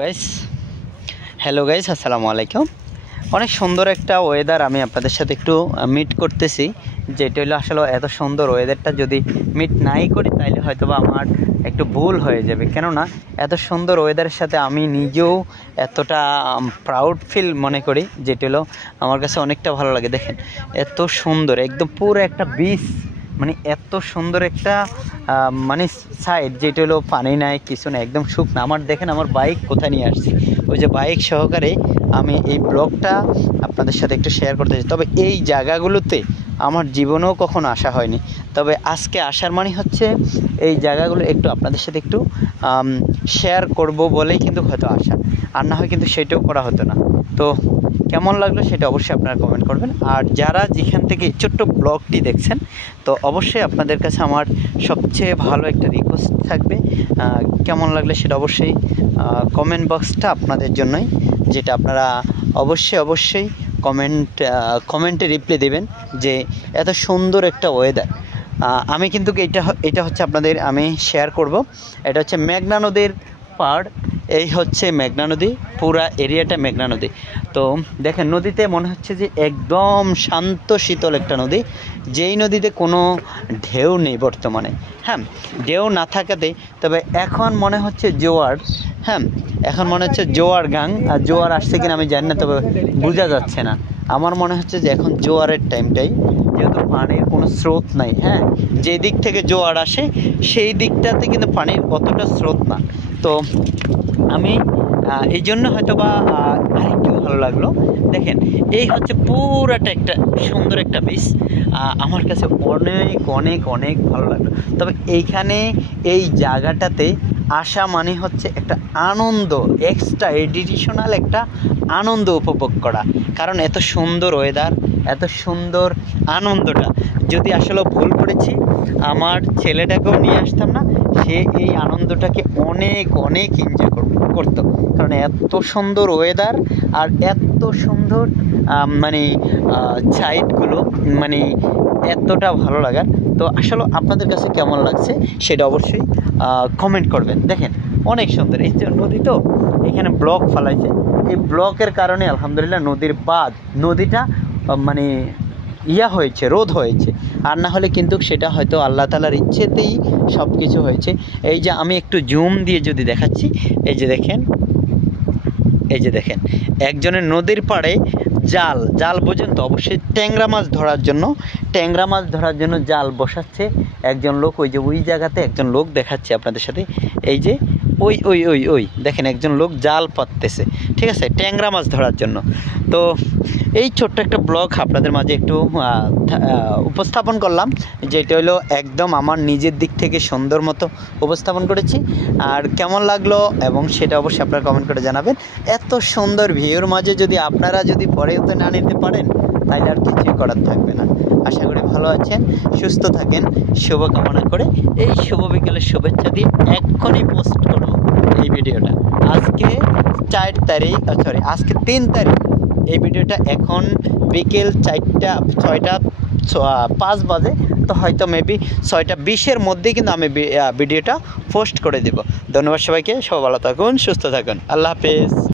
Guys hello guys, আসসালামু আলাইকুম। অনেক সুন্দর একটা ওয়েদার আমি আপনাদের সাথে একটু মিট করতেছি। যেটা হলো আসলে এত সুন্দর ওয়েদারটা যদি মিট নাই করি তাইলে হয়তো বা আমার একটু ভুল হয়ে যাবে, কেননা এত সুন্দর ওয়েদারের সাথে আমি নিজেও এতটা প্রাউড ফিল মনে করি। যেটা হলো আমার কাছে অনেকটা ভালো লাগে। দেখেন এত সুন্দর, একদম পুরো একটা বিচ, মানে এত সুন্দর একটা মানে সাইড, যেটা হলো পানি নাই কিছু না, একদম শুকনো। আমার দেখেন আমার বাইক কোথায় নিয়ে আসছি, ওই যে বাইক সহকারে আমি এই ব্লগটা আপনাদের সাথে একটু শেয়ার করতে চাই। তবে এই জায়গাগুলোতে আমার জীবনেও কখনো আসা হয়নি, তবে আজকে আসার মানে হচ্ছে এই জায়গাগুলো একটু আপনাদের সাথে একটু শেয়ার করব বলেই কিন্তু হয়তো আসা, আর না হয় কিন্তু সেটাও করা হতো না। তো কেমন লাগলো সেটা অবশ্যই আপনারা কমেন্ট করবেন। আর যারা যেখান থেকে ছোট্ট ব্লগটি দেখছেন, তো অবশ্যই আপনাদের কাছে আমার সবচেয়ে ভালো একটা রিকোয়েস্ট থাকবে, কেমন লাগলে সেটা অবশ্যই কমেন্ট বক্সটা আপনাদের জন্যই, যেটা আপনারা অবশ্যই কমেন্টে রিপ্লাই দেবেন যে এত সুন্দর একটা ওয়েদার। আমি কিন্তু এটা হচ্ছে আপনাদের আমি শেয়ার করব। এটা হচ্ছে মেঘনা নদীর পাড়, এই হচ্ছে মেঘনা নদী, পুরা এরিয়াটা মেঘনা নদী। তো দেখেন নদীতে মনে হচ্ছে যে একদম শান্ত শীতল একটা নদী, যেই নদীতে কোনো ঢেউ নেই বর্তমানে। হ্যাঁ, ঢেউ না থাকাতে, তবে এখন মনে হচ্ছে জোয়ার। হ্যাঁ, এখন মনে হচ্ছে জোয়ার গাং, আর জোয়ার আসছে কিনা আমি জানি না, তবে বোঝা যাচ্ছে না। আমার মনে হচ্ছে যে এখন জোয়ারের টাইমটাই, যেহেতু পানির কোনো স্রোত নাই। হ্যাঁ, যে দিক থেকে জোয়ার আসে সেই দিকটাতে কিন্তু পানির অতটা স্রোত না। তো আমি এই জন্য হয়তো বা আরেকটু ভালো লাগলো। দেখেন এই হচ্ছে পুরাটা একটা সুন্দর একটা বিচ, আমার কাছে অনেক অনেক অনেক ভালো লাগলো। তবে এইখানে এই জায়গাটাতে আসা মানে হচ্ছে একটা আনন্দ, এক্সট্রা এডিশনাল একটা আনন্দ উপভোগ করা। কারণ এত সুন্দর ওয়েদার, এত সুন্দর আনন্দটা যদি আসলে ভুল করেছি, আমার ছেলেটাকেও নিয়ে আসতাম না, সে এই আনন্দটাকে অনেক অনেক এনজয় করতো। কারণ এত সুন্দর ওয়েদার আর এত সুন্দর মানে সাইডগুলো, মানে এতটা ভালো লাগার। তো আসলে আপনাদের কাছে কেমন লাগছে সেটা অবশ্যই কমেন্ট করবেন। দেখেন অনেক সুন্দর এই যে নদী, তো এখানে ব্লক ফেলাইছে, এই ব্লকের কারণে আলহামদুলিল্লাহ নদীর বাঁধ, নদীটা মানে হয়েছে, রোধ হয়েছে। আর না হলে কিন্তু সেটা হয়তো আল্লাহ তাআলার ইচ্ছেতেই সব কিছু হয়েছে। এই যে আমি একটু জুম দিয়ে যদি দেখাচ্ছি, এই যে দেখেন একজনের নদীর পাড়ে জাল বোঝেন তো অবশ্যই, ট্যাংরা মাছ ধরার জন্য জাল বসাচ্ছে একজন লোক। ওই যে ওই জায়গাতে একজন লোক দেখাচ্ছে আপনাদের সাথে, এই যে ওই দেখেন একজন লোক জাল পাততেছে, ঠিক আছে, ট্যাংরা মাছ ধরার জন্য। তো এই ছোট্ট একটা ব্লগ আপনাদের মাঝে একটু উপস্থাপন করলাম, যেটা হলো একদম আমার নিজের দিক থেকে সুন্দর মতো উপস্থাপন করেছি। আর কেমন লাগলো এবং সেটা অবশ্যই আপনারা কমেন্ট করে জানাবেন। এত সুন্দর ভিউর মাঝে যদি আপনারা পরে হতে না নিতে পারেন, তাইলে আর কিছুই করার থাকবে না। আশা করি ভালো আছেন, সুস্থ থাকেন, শুভকামনা করে এই শুভ বিকেলের শুভেচ্ছা দিয়ে এক্ষুনি পোস্ট করব এই ভিডিওটা। আজকে 4 তারিখ, আজকে 3 তারিখ। এই ভিডিওটা এখন বিকেল 6:05 বাজে, তো হয়তো মেবি 6:20-এর মধ্যেই কিন্তু আমি ভিডিওটা পোস্ট করে দেব। ধন্যবাদ সবাইকে, সবাই ভালো থাকুন, সুস্থ থাকুন, আল্লাহ হাফেজ।